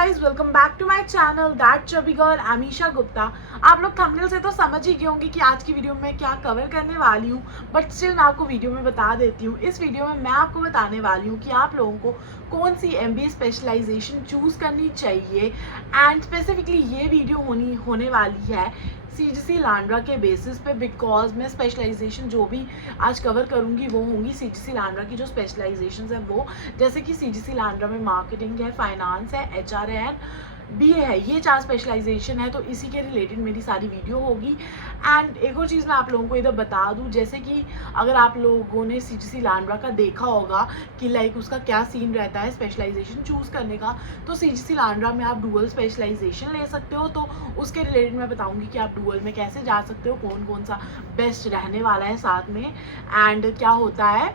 Guys, welcome back to my channel that chubby girl Amisha Gupta. आप लोग thumbnail से तो समझ ही गए होंगे कि आज की वीडियो में क्या कवर करने वाली हूँ, बट स्टिल मैं आपको वीडियो में बता देती हूँ। इस वीडियो में मैं आपको बताने वाली हूँ कि आप लोगों को कौन सी एमबीए स्पेशलाइजेशन चूज़ करनी चाहिए। एंड स्पेसिफिकली ये वीडियो होने वाली है सीजीसी लांड्रा के बेसिस पे, बिकॉज मैं स्पेशलाइजेशन जो भी आज कवर करूंगी वो होंगी सीजीसी लांड्रा की जो स्पेशलाइजेशन है वो, जैसे कि सीजीसी लांड्रा में मार्केटिंग है, फाइनेंस है, एचआर है, बीए है। ये 4 स्पेशलाइजेशन है, तो इसी के रिलेटेड मेरी सारी वीडियो होगी। एंड एक और चीज़ मैं आप लोगों को इधर बता दूं, जैसे कि अगर आप लोगों ने सीजीसी लांड्रा का देखा होगा कि लाइक उसका क्या सीन रहता है स्पेशलाइजेशन चूज़ करने का, तो सीजीसी लांड्रा में आप डुअल स्पेशलाइजेशन ले सकते हो। तो उसके रिलेटेड मैं बताऊंगी कि आप डुअल में कैसे जा सकते हो, कौन कौन सा बेस्ट रहने वाला है साथ में, एंड क्या होता है।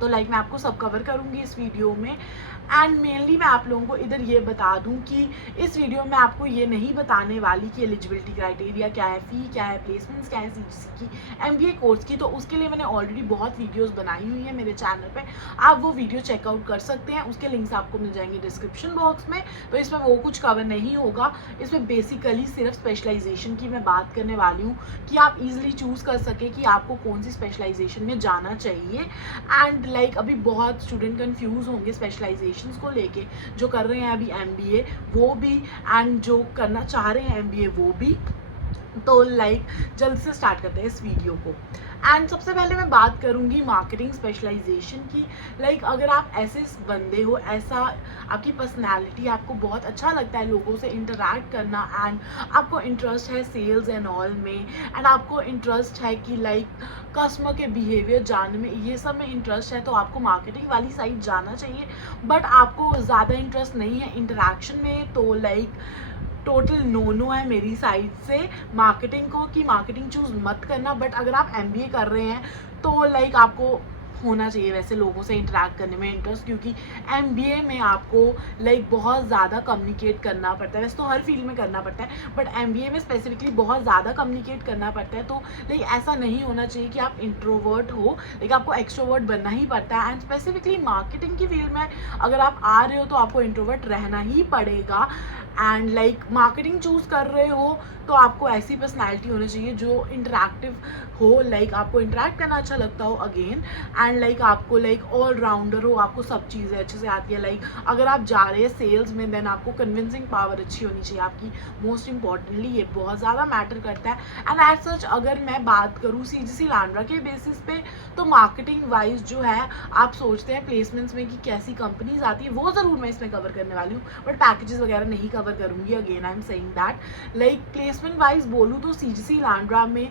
तो लाइक मैं आपको सब कवर करूंगी इस वीडियो में। एंड मेनली मैं आप लोगों को इधर ये बता दूं कि इस वीडियो में आपको ये नहीं बताने वाली कि एलिजिबिलिटी क्राइटेरिया क्या है, फ़ी क्या है, प्लेसमेंट्स क्या है सीजीसी की, एमबीए कोर्स की। तो उसके लिए मैंने ऑलरेडी बहुत वीडियोस बनाई हुई है मेरे चैनल पे, आप वो वीडियो चेकआउट कर सकते हैं। उसके लिंक्स आपको मिल जाएंगे डिस्क्रिप्शन बॉक्स में। तो इसमें वो कुछ कवर नहीं होगा, इसमें बेसिकली सिर्फ स्पेशलाइजेशन की मैं बात करने वाली हूँ कि आप ईजिली चूज़ कर सके कि आपको कौन सी स्पेशलाइजेशन में जाना चाहिए। एंड लाइक अभी बहुत स्टूडेंट कन्फ्यूज़ होंगे स्पेशलाइजेशन को लेके, जो कर रहे हैं अभी एमबीए वो भी, एंड जो करना चाह रहे हैं एमबीए वो भी। तो लाइक जल्द से स्टार्ट करते हैं इस वीडियो को। एंड सबसे पहले मैं बात करूंगी मार्केटिंग स्पेशलाइजेशन की। लाइक अगर आप ऐसे बंदे हो, ऐसा आपकी पर्सनालिटी, आपको बहुत अच्छा लगता है लोगों से इंटरेक्ट करना, एंड आपको इंटरेस्ट है सेल्स एंड ऑल में, एंड आपको इंटरेस्ट है कि लाइक कस्टमर के बिहेवियर जानने में, ये सब में इंटरेस्ट है, तो आपको मार्केटिंग वाली साइड जाना चाहिए। बट आपको ज़्यादा इंटरेस्ट नहीं है इंटरेक्शन में, तो लाइक टोटल नो है मेरी साइड से मार्केटिंग को, कि मार्केटिंग चूज़ मत करना। बट अगर आप एमबीए कर रहे हैं तो लाइक आपको होना चाहिए वैसे लोगों से इंटरेक्ट करने में इंटरेस्ट, क्योंकि एमबीए में आपको लाइक बहुत ज़्यादा कम्युनिकेट करना पड़ता है। वैसे तो हर फील्ड में करना पड़ता है, बट एमबीए में स्पेसिफिकली बहुत ज़्यादा कम्युनिकेट करना पड़ता है। तो लाइक ऐसा नहीं होना चाहिए कि आप इंट्रोवर्ट हो, लाइक आपको एक्सट्रोवर्ट बनना ही पड़ता है। एंड स्पेसिफिकली मार्केटिंग की फील्ड में अगर आप आ रहे हो तो आपको इंट्रोवर्ट रहना ही पड़ेगा। एंड लाइक मार्केटिंग चूज़ कर रहे हो तो आपको ऐसी पर्सनैलिटी होनी चाहिए जो इंटरेक्टिव हो, लाइक आपको इंटरेक्ट करना अच्छा लगता हो अगेन, एंड लाइक आपको लाइक ऑलराउंडर हो, आपको सब चीज़ें अच्छे से आती है। लाइक अगर आप जा रहे हैं सेल्स में, देन आपको कन्विंसिंग पावर अच्छी होनी चाहिए आपकी, मोस्ट इंपॉर्टेंटली ये बहुत ज़्यादा मैटर करता है। एंड एज सच अगर मैं बात करूँ सीजीसी लांड्रा के बेसिस पे, तो मार्केटिंग वाइज जो है आप सोचते हैं प्लेसमेंट्स में कि कैसी कंपनीज आती है, वो ज़रूर मैं इसमें कवर करने वाली हूँ, बट पैकेजेस वगैरह नहीं कवर करूँगी। Again I am saying that like placement wise बोलूँ तो सीजीसी लांड्रा में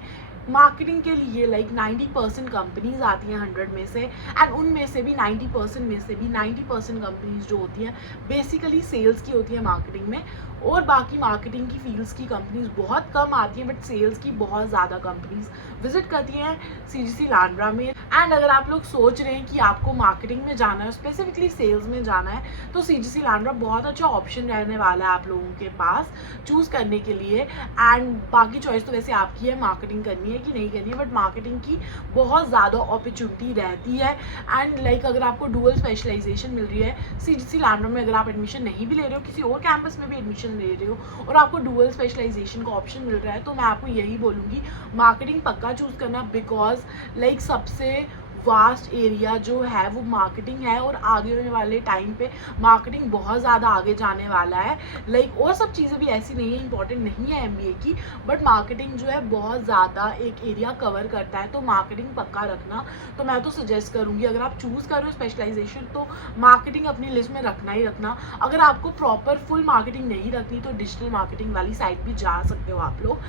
मार्केटिंग के लिए लाइक 90% कंपनीज आती हैं 100 में से, एंड उनमें से भी 90% में से भी 90% कंपनीज जो होती हैं बेसिकली सेल्स की होती है मार्केटिंग में, और बाकी मार्केटिंग की फील्ड्स की कंपनीज बहुत कम आती हैं, बट सेल्स की बहुत ज़्यादा कंपनीज विजिट करती हैं सीजीसी लांड्रा में। एंड अगर आप लोग सोच रहे हैं कि आपको मार्केटिंग में जाना है, स्पेसिफिकली सेल्स में जाना है, तो सीजीसी लांड्रा बहुत अच्छा ऑप्शन रहने वाला है आप लोगों के पास चूज़ करने के लिए। एंड बाकी चॉइस तो वैसे आपकी है, मार्केटिंग करनी है कि नहीं करनी है, बट मार्केटिंग की बहुत ज़्यादा अपॉर्चुनिटी रहती है। एंड लाइक अगर आपको डुअल स्पेशलाइजेशन मिल रही है सीजीसी लांड्रा में, अगर आप एडमिशन नहीं भी ले रहे हो, किसी और कैंपस में भी एडमिशन ले रहे हो और आपको डुअल स्पेशलाइजेशन का ऑप्शन मिल रहा है, तो मैं आपको यही बोलूँगी मार्केटिंग पक्का चूज़ करना, बिकॉज लाइक सबसे वास्ट एरिया जो है वो मार्केटिंग है, और आगे होने वाले टाइम पे मार्केटिंग बहुत ज़्यादा आगे जाने वाला है। लाइक और सब चीज़ें भी ऐसी नहीं है, इंपॉर्टेंट नहीं है एमबीए की, बट मार्केटिंग जो है बहुत ज़्यादा एक एरिया कवर करता है, तो मार्केटिंग पक्का रखना। तो मैं तो सजेस्ट करूँगी अगर आप चूज़ कर रहे हो स्पेशलाइजेशन तो मार्केटिंग अपनी लिस्ट में रखना ही रखना। अगर आपको प्रॉपर फुल मार्केटिंग नहीं रखनी तो डिजिटल मार्केटिंग वाली साइड भी जा सकते हो आप लोग।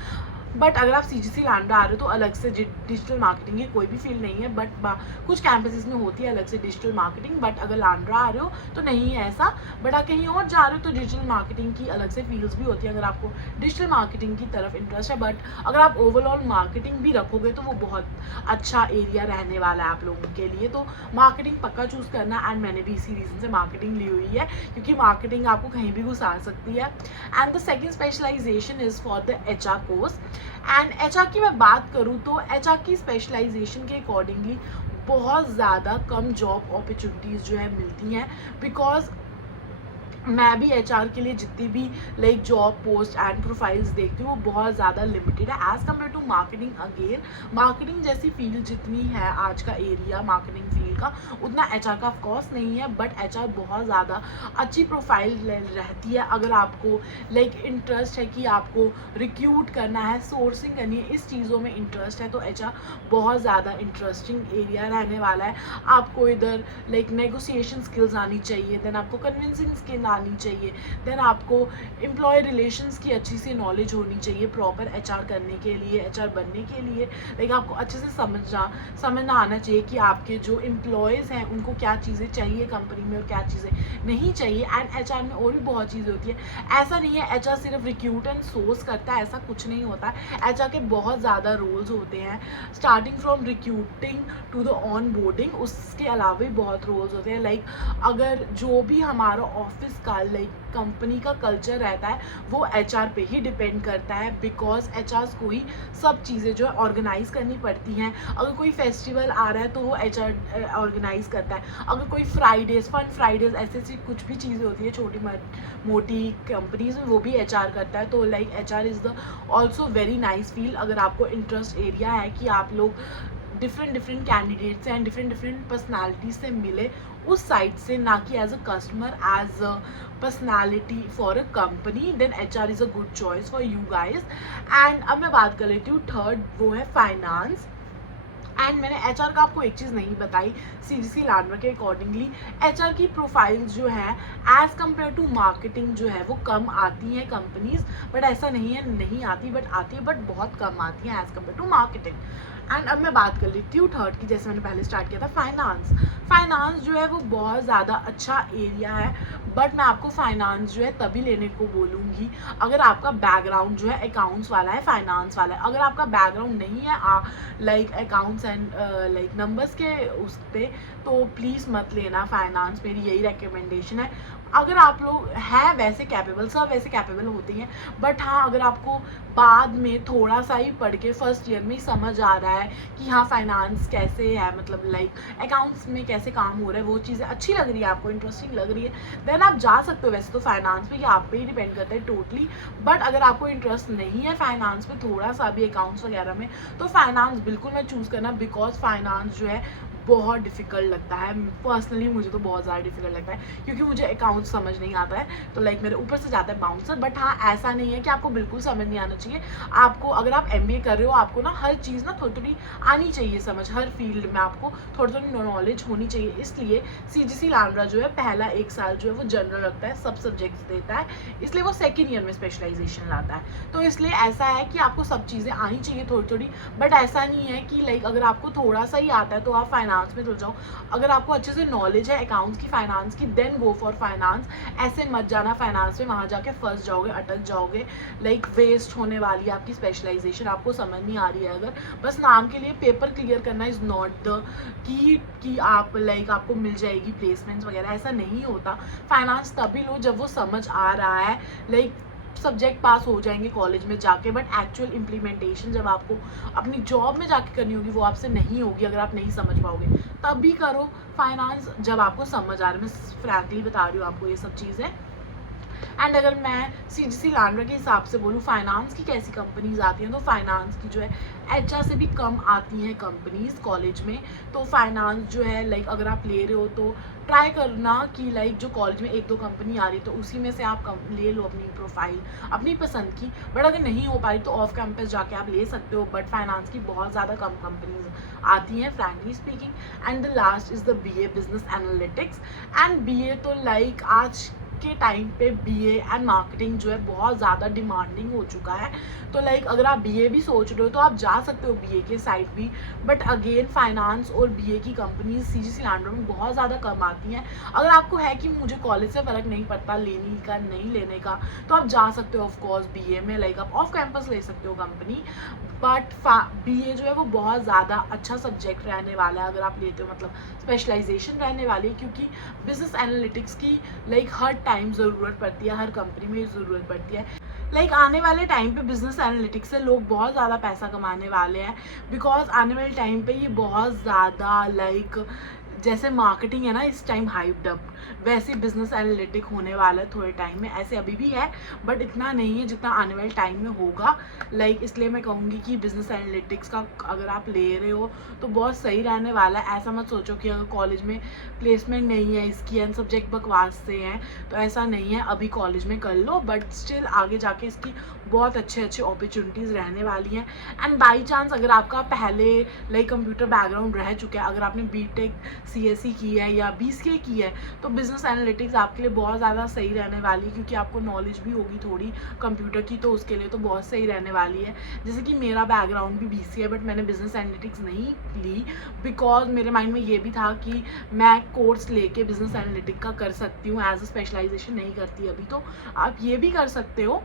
बट अगर आप सीजीसी लांड्रा आ रहे हो तो अलग से डिजिटल मार्केटिंग की कोई भी फील्ड नहीं है, बट कुछ कैंपसेस में होती है अलग से डिजिटल मार्केटिंग, बट अगर लांड्रा आ रहे हो तो नहीं है ऐसा। बट आप कहीं और जा रहे हो तो डिजिटल मार्केटिंग की अलग से फील्ड्स भी होती है अगर आपको डिजिटल मार्केटिंग की तरफ इंटरेस्ट है। बट अगर आप ओवरऑल मार्केटिंग भी रखोगे तो वो बहुत अच्छा एरिया रहने वाला है आप लोगों के लिए, तो मार्केटिंग पक्का चूज़ करना। एंड मैंने भी इसी रीज़न से मार्केटिंग ली हुई है, क्योंकि मार्केटिंग आपको कहीं भी घुसा सकती है। And the second specialisation is for the HR course. And HR की मैं बात करूँ तो एचआर की स्पेशलाइजेशन के अकॉर्डिंगली बहुत ज़्यादा कम जॉब अपॉर्चुनिटीज़ जो है मिलती हैं, बिकॉज मैं भी एचआर के लिए जितनी भी like job post and profiles देखती हूँ वो बहुत ज़्यादा लिमिटेड है as compare to marketing. Again marketing जैसी फील्ड जितनी है आज का एरिया मार्केटिंग फील्ड का, उतना एचआर का ऑफकोर्स नहीं है, बट एचआर बहुत ज़्यादा अच्छी प्रोफाइल रहती है अगर आपको लाइक इंटरेस्ट है कि आपको रिक्रूट करना है, सोर्सिंग करनी है, इस चीज़ों में इंटरेस्ट है तो एचआर बहुत ज़्यादा इंटरेस्टिंग एरिया रहने वाला है। आपको इधर लाइक नेगोशिएशन स्किल्स आनी चाहिए, देन आपको कन्विंसिंग स्किल आनी चाहिए, देन आपको एम्प्लॉय रिलेशंस की अच्छी सी नॉलेज होनी चाहिए प्रॉपर एचआर करने के लिए, एचआर बनने के लिए। लाइक आपको अच्छे से समझना आना चाहिए कि आपके जो एम्प्लॉयज़ हैं उनको क्या चीज़ें चाहिए कंपनी में और क्या चीज़ें नहीं चाहिए। एंड एचआर में और भी बहुत चीज़ें होती है, ऐसा नहीं है एचआर सिर्फ रिक्रूट एंड सोर्स करता है, ऐसा कुछ नहीं होता है। एचआर के बहुत ज़्यादा रोल्स होते हैं, starting from recruiting to the onboarding, उसके अलावा भी बहुत रोल्स होते हैं। लाइक अगर जो भी हमारा ऑफिस का लाइक कंपनी का कल्चर रहता है वो एचआर पे ही डिपेंड करता है, बिकॉज एचआर को ही सब चीज़ें जो है ऑर्गेनाइज करनी पड़ती हैं। अगर कोई फेस्टिवल आ रहा है तो वो एचआर ऑर्गेनाइज करता है। अगर कोई फ्राइडेज, फन फ्राइडेज, ऐसी कुछ भी चीज़ें होती है छोटी मोटी कंपनीज में, वो भी एचआर करता है। तो like HR is the also very nice field अगर आपको इंटरेस्ट एरिया है कि आप लोग different candidates and different personalities से मिले उस साइड से, ना कि as a customer, as a personality for a company, then HR is a good choice for you guys. And अब मैं बात कर लेती हूँ थर्ड, वो है फाइनेंस। एंड मैंने एचआर का आपको एक चीज़ नहीं बताई, सीजीसी लैंडमार्क के अकॉर्डिंगली एचआर की प्रोफाइल्स जो है एज़ कम्पेयर टू मार्केटिंग जो है वो कम आती हैं कंपनीज, बट ऐसा नहीं है नहीं आती, बट आती है, बट बहुत कम आती हैं as compare to marketing. And अब मैं बात कर लेती हूँ थर्ड की, जैसे मैंने पहले स्टार्ट किया था फाइनेंस। फाइनेंस जो है वो बहुत ज़्यादा अच्छा एरिया है, बट मैं आपको फाइनेंस जो है तभी लेने को बोलूँगी अगर आपका बैकग्राउंड जो है अकाउंट्स वाला है, फाइनेंस वाला है। अगर आपका बैकग्राउंड नहीं है like accounts and like numbers के उस पर, तो प्लीज़ मत लेना फाइनेंस, मेरी यही रिकमेंडेशन है। अगर आप लोग हैं वैसे कैपेबल, सब वैसे कैपेबल होते हैं, बट हाँ अगर आपको बाद में थोड़ा सा ही पढ़ के फर्स्ट ईयर में ही समझ आ रहा है कि हाँ फाइनेंस कैसे है, मतलब लाइक अकाउंट्स में कैसे काम हो रहा है, वो चीज़ें अच्छी लग रही है आपको, इंटरेस्टिंग लग रही है, देन आप जा सकते हो। वैसे तो फाइनेंस पे ये आप पे ही डिपेंड करता है टोटली, बट अगर आपको इंटरेस्ट नहीं है फाइनेंस में थोड़ा सा भी अकाउंट्स वगैरह में, तो फाइनेंस बिल्कुल मत चूज़ करना, बिकॉज फाइनेंस जो है बहुत डिफ़िकल्ट लगता है। पर्सनली मुझे तो बहुत ज़्यादा डिफ़िकल्ट लगता है क्योंकि मुझे अकाउंट समझ नहीं आता है, तो लाइक मेरे ऊपर से जाता है बाउंसर। बट हाँ ऐसा नहीं है कि आपको बिल्कुल समझ नहीं आना चाहिए। आपको अगर आप एमबीए कर रहे हो आपको ना हर चीज़ ना थोड़ी थोड़ी आनी चाहिए समझ, हर फील्ड में आपको थोड़ी थोड़ी नॉलेज होनी चाहिए। इसलिए सीजीसी लैंड्रा जो है पहला एक साल जो है वो जनरल रखता है, सब सब्जेक्ट्स देता है, इसलिए वो सेकेंड ईयर में स्पेशलाइजेशन लाता है। तो इसलिए ऐसा है कि आपको सब चीज़ें आनी चाहिए थोड़ी थोड़ी, बट ऐसा नहीं है कि लाइक अगर आपको थोड़ा सा ही आता है तो आप फाइनेंस में चल जाओ। अगर आपको अच्छे से नॉलेज है अकाउंट्स की, फाइनेंस की, देन गो फॉर फाइनेंस। ऐसे मत जाना फाइनेंस में, वहाँ जाके फंस जाओगे, अटक जाओगे, लाइक वेस्ट होने वाली है आपकी स्पेशलाइजेशन। आपको समझ नहीं आ रही है अगर, बस नाम के लिए पेपर क्लियर करना इज़ नॉट द कि आप लाइक आपको मिल जाएगी प्लेसमेंट्स वगैरह, ऐसा नहीं होता। फाइनेंस तभी लो जब वो समझ आ रहा है, लाइक सब्जेक्ट पास हो जाएंगे कॉलेज में जाके, बट एक्चुअल इम्प्लीमेंटेशन जब आपको अपनी जॉब में जाके करनी होगी वो आपसे नहीं होगी अगर आप नहीं समझ पाओगे। तब भी करो फाइनेंस जब आपको समझ आ रहा है, मैं फ्रैंकली बता रही हूँ आपको ये सब चीज़ें। एंड अगर मैं सीजीसी लैंड्रा के हिसाब से बोलूँ फाइनेंस की कैसी कंपनीज आती हैं, तो फाइनेंस की जो है एचआर से भी कम आती हैं कंपनीज कॉलेज में। तो फाइनेंस जो है लाइक अगर आप ले रहे हो तो ट्राई करना कि लाइक जो कॉलेज में एक दो कंपनी आ रही है तो उसी में से आप ले लो अपनी प्रोफाइल अपनी पसंद की। बट अगर नहीं हो पाई तो ऑफ कैंपस जाके आप ले सकते हो, बट फाइनेंस की बहुत ज़्यादा कम कंपनीज आती हैं frankly speaking. And the last is the BA business analytics. And BA तो लाइक आज के टाइम पे बीए एंड मार्केटिंग जो है बहुत ज़्यादा डिमांडिंग हो चुका है। तो लाइक अगर आप बीए भी सोच रहे हो तो आप जा सकते हो बीए के साइड भी, बट अगेन फाइनेंस और बीए की कंपनीज सीजीसी लैंड्रा में बहुत ज़्यादा कम आती हैं। अगर आपको है कि मुझे कॉलेज से फ़र्क नहीं पड़ता लेने का नहीं लेने का, तो आप जा सकते हो ऑफकोर्स बीए में, लाइक आप ऑफ कैंपस ले सकते हो कंपनी। बट बीए जो है वो बहुत ज़्यादा अच्छा सब्जेक्ट रहने वाला है अगर आप लेते हो, मतलब स्पेशलाइजेशन रहने वाली है, क्योंकि बिजनेस एनालिटिक्स की लाइक हर टाइम ज़रूरत पड़ती है, हर कंपनी में ज़रूरत पड़ती है। लाइक आने वाले टाइम पे बिजनेस एनालिटिक्स से लोग बहुत ज़्यादा पैसा कमाने वाले हैं, बिकॉज आने वाले टाइम पे ये बहुत ज़्यादा लाइक जैसे मार्केटिंग है ना इस टाइम हाइप्ड अप, वैसे बिजनेस एनालिटिक होने वाला है थोड़े टाइम में। ऐसे अभी भी है बट इतना नहीं है जितना आने वाले टाइम में होगा। इसलिए मैं कहूँगी कि बिजनेस एनालिटिक्स का अगर आप ले रहे हो तो बहुत सही रहने वाला है। ऐसा मत सोचो कि अगर कॉलेज में प्लेसमेंट नहीं है इसकी एंड सब्जेक्ट बकवास से हैं तो ऐसा नहीं है, अभी कॉलेज में कर लो बट स्टिल आगे जाके इसकी बहुत अच्छे अच्छे अपॉर्चुनिटीज़ रहने वाली हैं। एंड बाई चांस अगर आपका पहले कंप्यूटर बैकग्राउंड रह चुका है, अगर आपने बीटेक सीएसई की है या बीसीए की है तो बिजनेस एनालिटिक्स आपके लिए बहुत ज़्यादा सही रहने वाली है, क्योंकि आपको नॉलेज भी होगी थोड़ी कंप्यूटर की, तो उसके लिए तो बहुत सही रहने वाली है। जैसे कि मेरा बैकग्राउंड भी बीसीए बट मैंने बिजनेस एनालिटिक्स नहीं ली बिकॉज मेरे माइंड में ये भी था कि मैं कोर्स लेके बिजनेस एनालिटिक का कर सकती हूँ, एज अ स्पेशलाइजेशन नहीं करती अभी। तो आप ये भी कर सकते हो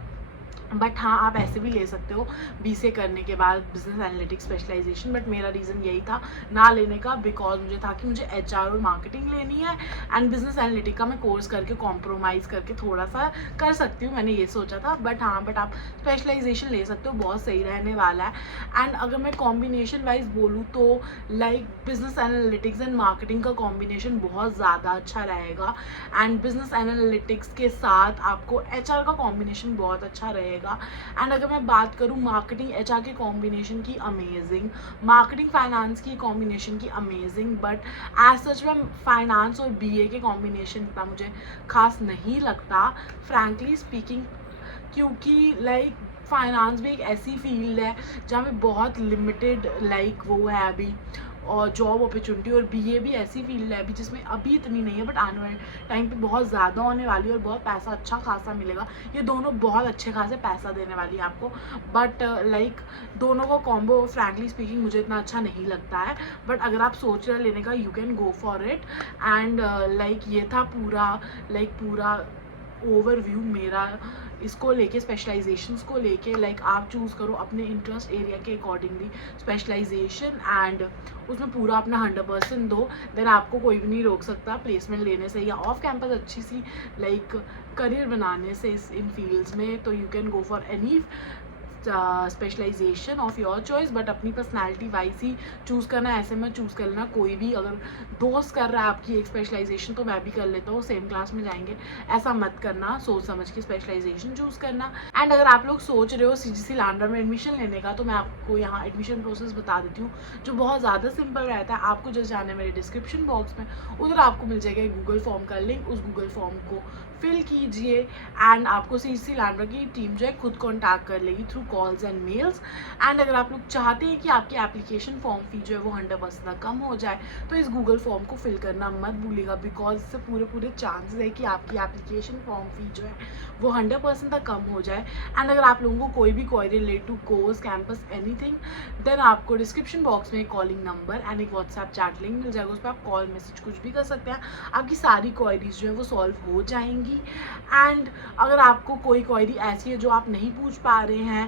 बट हाँ आप ऐसे भी ले सकते हो बीसीए करने के बाद बिजनेस एनालिटिक्स स्पेशलाइजेशन। बट मेरा रीज़न यही था ना लेने का बिकॉज मुझे था कि मुझे एचआर और मार्केटिंग लेनी है एंड बिजनेस एनालिटिक का मैं कोर्स करके कॉम्प्रोमाइज़ करके थोड़ा सा कर सकती हूँ, मैंने ये सोचा था। बट आप स्पेशलाइजेशन ले सकते हो, बहुत सही रहने वाला है। एंड अगर मैं कॉम्बिनेशन वाइज बोलूँ तो बिजनेस एनालिटिक्स एंड मार्केटिंग का कॉम्बिनेशन बहुत ज़्यादा अच्छा रहेगा एंड बिजनेस एनालिटिक्स के साथ आपको एचआर का कॉम्बिनेशन बहुत अच्छा रहेगा। एंड अगर मैं बात करूँ मार्केटिंग एचआर के कॉम्बिनेशन की, अमेजिंग, मार्केटिंग फाइनेंस की कॉम्बिनेशन की अमेजिंग, बट एज सच में फाइनेंस और बीए के कॉम्बिनेशन इतना मुझे खास नहीं लगता फ्रैंकली स्पीकिंग, क्योंकि फाइनेंस भी एक ऐसी फील्ड है जहाँ पे बहुत लिमिटेड वो है अभी और जॉब अपॉर्चुनिटी, और बीए भी ऐसी फील्ड है अभी जिसमें अभी इतनी नहीं है बट आने वाले टाइम पे बहुत ज़्यादा होने वाली है और बहुत पैसा अच्छा खासा मिलेगा। ये दोनों बहुत अच्छे खासे पैसा देने वाली है आपको, बट दोनों का कॉम्बो फ्रैंकली स्पीकिंग मुझे इतना अच्छा नहीं लगता है। बट अगर आप सोच रहे लेने का you can go for it. And ये था पूरा ओवरव्यू मेरा इसको लेके, स्पेशलाइजेशंस को लेके। आप चूज़ करो अपने इंटरेस्ट एरिया के अकॉर्डिंगली स्पेशलाइजेशन एंड उसमें पूरा अपना 100% दो, देन आपको कोई भी नहीं रोक सकता प्लेसमेंट लेने से या ऑफ कैंपस अच्छी सी करियर बनाने से इन फील्ड्स में। तो you can go for any specialisation of your choice, but अपनी पर्सनैलिटी वाइज ही चूज़ करना। ऐसे में चूज़ कर लेना कोई भी, अगर दोस्त कर रहा है आपकी एक स्पेशलाइजेशन तो मैं भी कर लेता हूँ, सेम क्लास में जाएंगे, ऐसा मत करना, सोच समझ के स्पेशलाइजेशन चूज़ करना। एंड अगर आप लोग सोच रहे हो सीजीसी लांड्रा में एडमिशन लेने का तो मैं आपको यहाँ एडमिशन प्रोसेस बता देती हूँ जो बहुत ज़्यादा सिंपल रहता है। आपको जस्ट जाना है मेरे डिस्क्रिप्शन बॉक्स में, उधर आपको मिल जाएगा एक गूगल फॉर्म का लिंक, उस गूगल फॉर्म को फिल कीजिए एंड आपको सीजीसी लांड्रा की टीम जो है खुद कॉन्टैक्ट कर लेगी through calls and mails. And अगर आप लोग चाहते हैं कि आपकी एप्लीकेशन फॉर्म फी जो है वो 100% तक कम हो जाए तो इस गूगल फॉर्म को फिल करना मत भूलिएगा, बिकॉज इससे पूरे चांसेस है कि आपकी एप्लीकेशन फॉर्म फी जो है वो 100% तक कम हो जाए। एंड अगर आप लोगों को कोई भी query relate to course campus anything, then आपको डिस्क्रिप्शन बॉक्स में एक कॉलिंग नंबर एंड एक व्हाट्सएप चैट लिंक मिल जाएगा, उस पर आप कॉल मैसेज कुछ भी कर सकते हैं, आपकी सारी क्वेरीज जो है वो सॉल्व हो जाएंगी। एंड अगर आपको कोई क्वेरी ऐसी है जो आप नहीं पूछ पा रहे हैं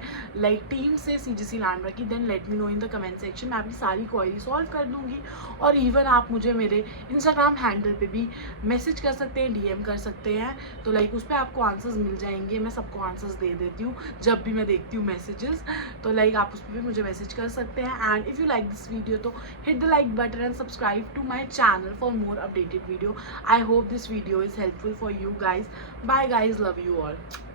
टीम से सीजीसी लांड्रा की, then let me know in the comment section, मैं आपकी सारी क्वेरी सॉल्व कर दूंगी। और इवन आप मुझे मेरे इंस्टाग्राम हैंडल पे भी मैसेज कर सकते हैं, डीएम कर सकते हैं, तो उस पर आपको आंसर्स मिल जाएंगे। मैं सबको आंसर्स दे देती हूँ जब भी मैं देखती हूँ मैसेजेस, तो आप उस पर भी मुझे मैसेज कर सकते हैं। And if you like this video तो hit the like button and subscribe to my channel for more updated video. I hope this video is helpful for you guys. Bye guys, love you all.